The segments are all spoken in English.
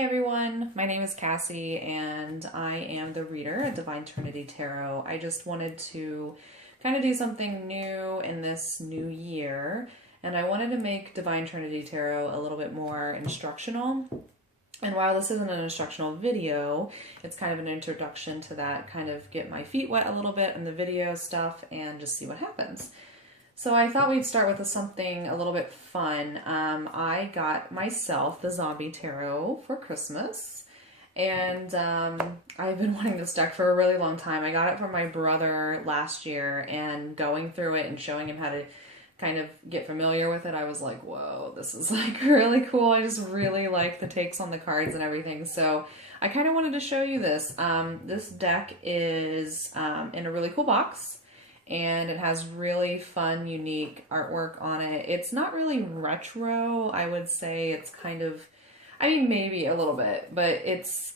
Hi everyone, my name is Cassie and I am the reader at Divine Trinity Tarot. I just wanted to kind of do something new in this new year, and I wanted to make Divine Trinity Tarot a little bit more instructional. And while this isn't an instructional video, it's kind of an introduction to that, kind of get my feet wet a little bit in the video stuff and just see what happens. So I thought we'd start with something a little bit fun. I got myself the Zombie Tarot for Christmas, and I've been wanting this deck for a really long time. I got it from my brother last year, and going through it and showing him how to kind of get familiar with it, I was like, whoa, this is like really cool. I just really like the takes on the cards and everything. So I kind of wanted to show you this. This deck is in a really cool box. And it has really fun, unique artwork on it. It's not really retro, I would say. It's kind of, I mean, maybe a little bit, but it's,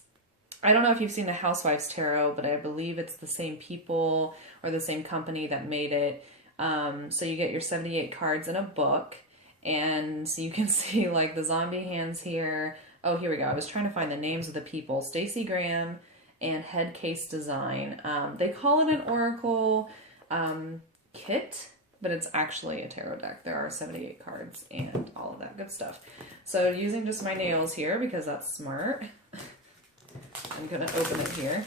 I don't know if you've seen the Housewives Tarot, but I believe it's the same people or the same company that made it. So you get your 78 cards in a book, and so you can see like the zombie hands here. Oh, here we go. I was trying to find the names of the people. Stacey Graham and Head Case Design. They call it an oracle kit, but it's actually a tarot deck. There are 78 cards and all of that good stuff. So using just my nails here, because that's smart, I'm going to open it here.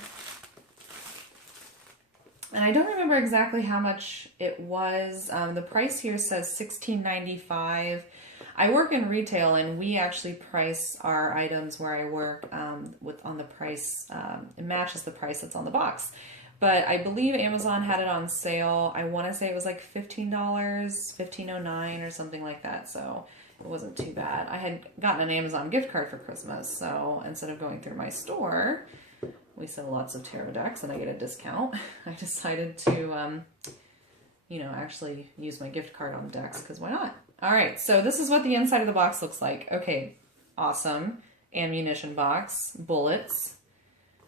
And I don't remember exactly how much it was. The price here says $16.95. I work in retail, and we actually price our items where I work on the price. It matches the price that's on the box. But I believe Amazon had it on sale. I want to say it was like $15, $15.09 or something like that. So it wasn't too bad. I had gotten an Amazon gift card for Christmas. So instead of going through my store, we sell lots of tarot decks and I get a discount. I decided to, actually use my gift card on decks, because why not? All right. So this is what the inside of the box looks like. Okay. Awesome. Ammunition box, bullets.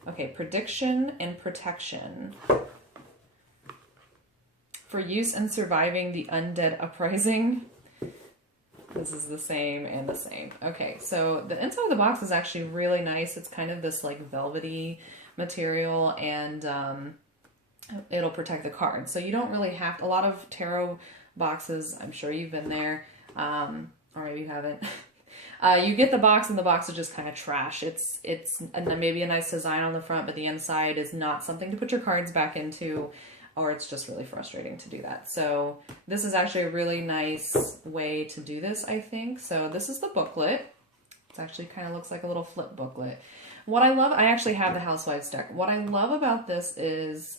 Okay, prediction and protection. For use in surviving the undead uprising. This is the same and the same. Okay, so the inside of the box is actually really nice. It's kind of this like velvety material, and it'll protect the cards. So you don't really have to, a lot of tarot boxes, I'm sure you've been there, or maybe you haven't. You get the box, and the box is just kind of trash. It's maybe a nice design on the front, but the inside is not something to put your cards back into, or it's just really frustrating to do that. So this is actually a really nice way to do this, I think. So this is the booklet. It actually kind of looks like a little flip booklet. What I love, I actually have the Housewives deck. What I love about this is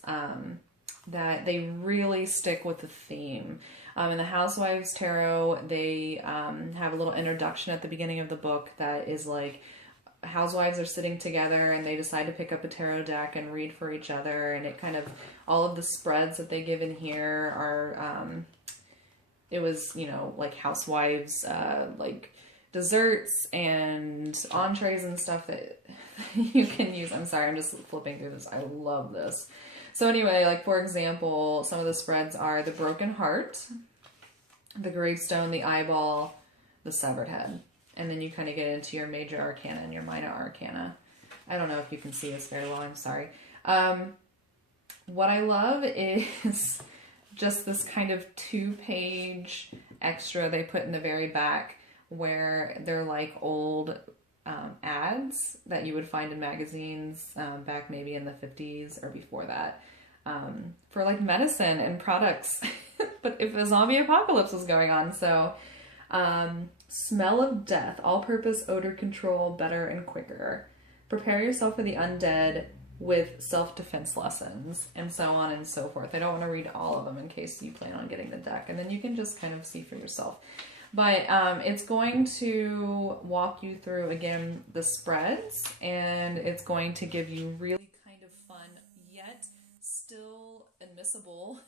that they really stick with the theme. In the Housewives Tarot, they have a little introduction at the beginning of the book that is like, housewives are sitting together and they decide to pick up a tarot deck and read for each other, and it kind of, all of the spreads that they give in here are, it was, like housewives, like desserts and entrees and stuff that you can use. I'm sorry, I'm just flipping through this. I love this. So anyway, like for example, some of the spreads are the broken heart, the gravestone, the eyeball, the severed head. And then you kind of get into your major arcana and your minor arcana. I don't know if you can see this very well, I'm sorry. What I love is just this kind of 2-page extra they put in the very back, where they're like old ads that you would find in magazines back maybe in the 50s or before that, for like medicine and products. But if a zombie apocalypse was going on, so smell of death, all-purpose odor control, better and quicker. Prepare yourself for the undead with self-defense lessons, and so on and so forth. I don't want to read all of them in case you plan on getting the deck, and then you can just kind of see for yourself. But it's going to walk you through, again, the spreads, and it's going to give you really kind of fun, yet still admissible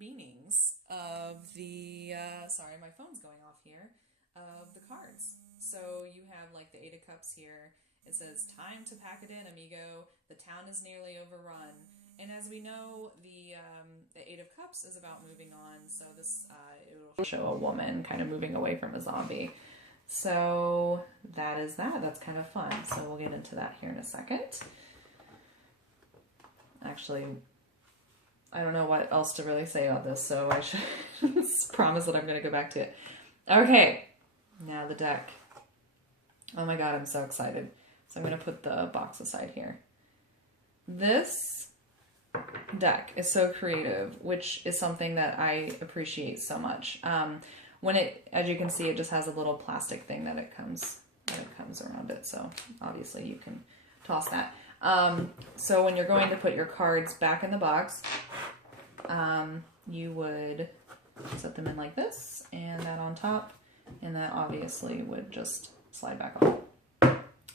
meanings of the, sorry, my phone's going off here, of the cards. So you have like the 8 of Cups here. It says, time to pack it in, amigo. The town is nearly overrun. And as we know, the 8 of Cups is about moving on. So this, it'll show a woman kind of moving away from a zombie. So that is that. That's kind of fun. So we'll get into that here in a second. Actually, I don't know what else to really say about this, so I should promise that I'm going to go back to it. Okay, now the deck. Oh my god, I'm so excited. So I'm going to put the box aside here. This deck is so creative, which is something that I appreciate so much. When it, as you can see, it just has a little plastic thing that it comes around it, so obviously you can toss that. So when you're going to put your cards back in the box, you would set them in like this, and that on top, and that obviously would just slide back on.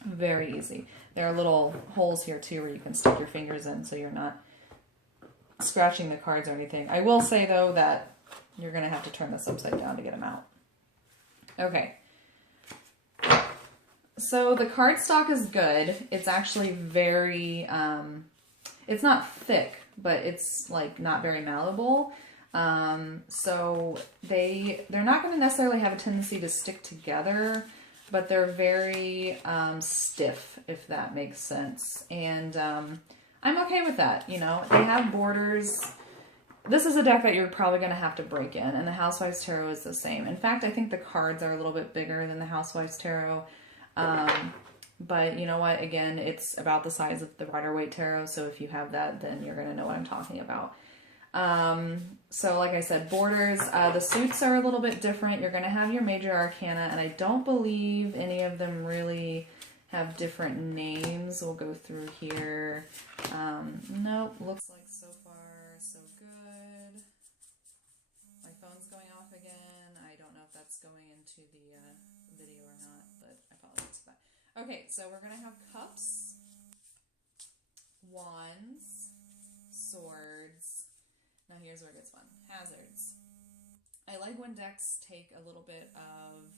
Very easy. There are little holes here too where you can stick your fingers in so you're not scratching the cards or anything. I will say though that you're going to have to turn this upside down to get them out. Okay. So the cardstock is good. It's actually very, it's not thick, but it's like not very malleable. So they're not going to necessarily have a tendency to stick together, but they're very stiff, if that makes sense. And I'm okay with that. You know, they have borders. This is a deck that you're probably going to have to break in, and the Housewives Tarot is the same. In fact, I think the cards are a little bit bigger than the Housewives Tarot. But you know what? Again, it's about the size of the Rider-Waite Tarot, so if you have that, then you're going to know what I'm talking about. So like I said, borders, the suits are a little bit different. You're going to have your major arcana, and I don't believe any of them really have different names. We'll go through here. Nope, looks like so far so good. My phone's going off again. I don't know if that's going into the video or not, but I apologize for that. Okay, so we're going to have cups, wands, swords. Now here's where it gets fun. Hazards. I like when decks take a little bit of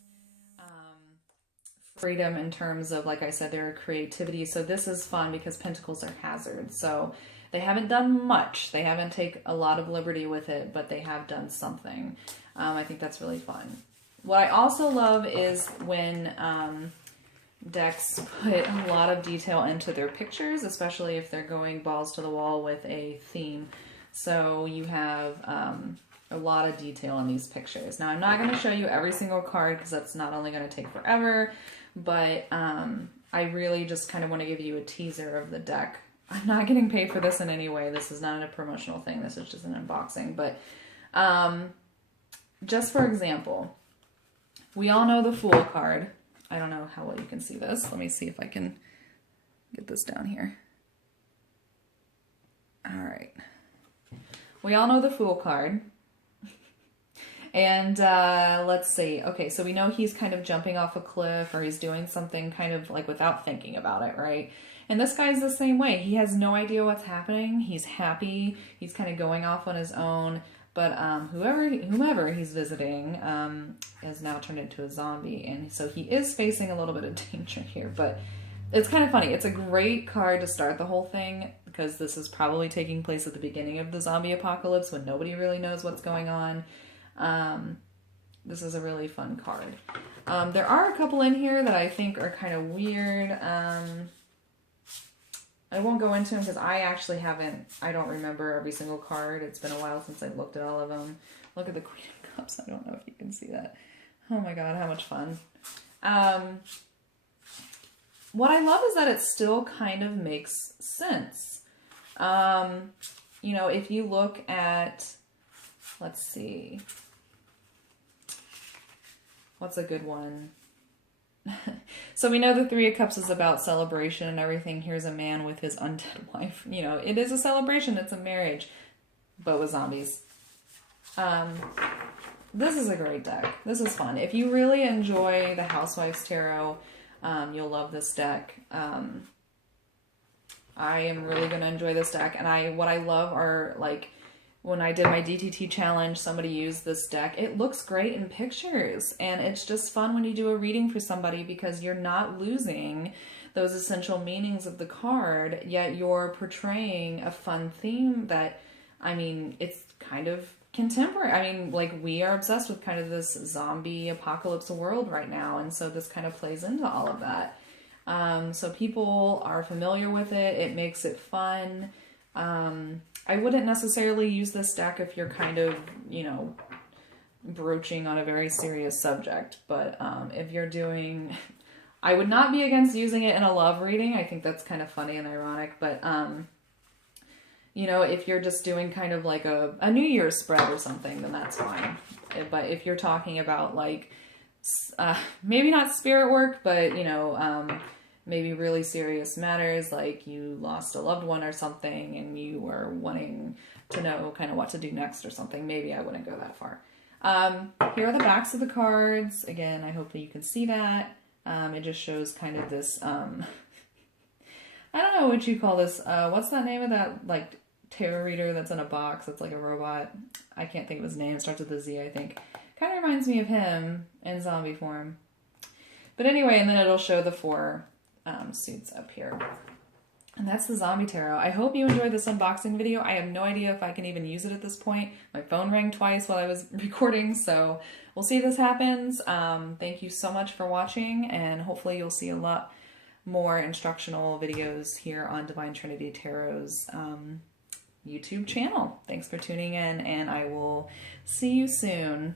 freedom in terms of, like I said, their creativity. So this is fun because pentacles are hazards. So they haven't done much. They haven't taken a lot of liberty with it, but they have done something. I think that's really fun. What I also love is when decks put a lot of detail into their pictures, especially if they're going balls to the wall with a theme. So you have a lot of detail in these pictures. Now I'm not going to show you every single card because that's not only going to take forever, but I really just kind of want to give you a teaser of the deck. I'm not getting paid for this in any way. This is not a promotional thing. This is just an unboxing. But just for example, we all know the Fool card. I don't know how well you can see this. Let me see if I can get this down here. All right. We all know the Fool card. And let's see. Okay, so we know he's kind of jumping off a cliff, or he's doing something kind of like without thinking about it, right? And this guy's the same way. He has no idea what's happening. He's happy. He's kind of going off on his own. But whomever he's visiting is now turned into a zombie. And so he is facing a little bit of danger here. But it's kind of funny. It's a great card to start the whole thing, because this is probably taking place at the beginning of the zombie apocalypse when nobody really knows what's going on. This is a really fun card. There are a couple in here that I think are kind of weird. I won't go into them because I don't remember every single card. It's been a while since I've looked at all of them. Look at the Queen of Cups. I don't know if you can see that. Oh my god, how much fun. What I love is that it still kind of makes sense. You know, if you look at, let's see, what's a good one? So we know the Three of Cups is about celebration and everything. Here's a man with his undead wife. You know, it is a celebration. It's a marriage, but with zombies. This is a great deck. This is fun. If you really enjoy the Housewives Tarot, you'll love this deck. I am really going to enjoy this deck. And what I love are, like, when I did my DTT challenge, somebody used this deck. It looks great in pictures, and it's just fun when you do a reading for somebody because you're not losing those essential meanings of the card, yet you're portraying a fun theme that, I mean, it's kind of contemporary. I mean, like, we are obsessed with kind of this zombie apocalypse world right now, and so this kind of plays into all of that. So people are familiar with it. It makes it fun. I wouldn't necessarily use this deck if you're kind of, you know, broaching on a very serious subject, but if you're doing, I would not be against using it in a love reading. I think that's kind of funny and ironic, but you know, if you're just doing kind of like a New Year's spread or something, then that's fine. But if you're talking about like, maybe not spirit work, but, you know, maybe really serious matters, like you lost a loved one or something and you are wanting to know kind of what to do next or something, maybe I wouldn't go that far. Here are the backs of the cards. Again, I hope that you can see that. It just shows kind of this, I don't know what you call this. What's that name of that, like, tarot reader that's in a box that's like a robot? I can't think of his name. It starts with a Z, I think. Kind of reminds me of him in zombie form. But anyway, and then it'll show the 4 suits up here. And that's the Zombie Tarot. I hope you enjoyed this unboxing video. I have no idea if I can even use it at this point. My phone rang twice while I was recording, so we'll see if this happens. Thank you so much for watching, and hopefully you'll see a lot more instructional videos here on Divine Trinity Tarot's YouTube channel. Thanks for tuning in, and I will see you soon.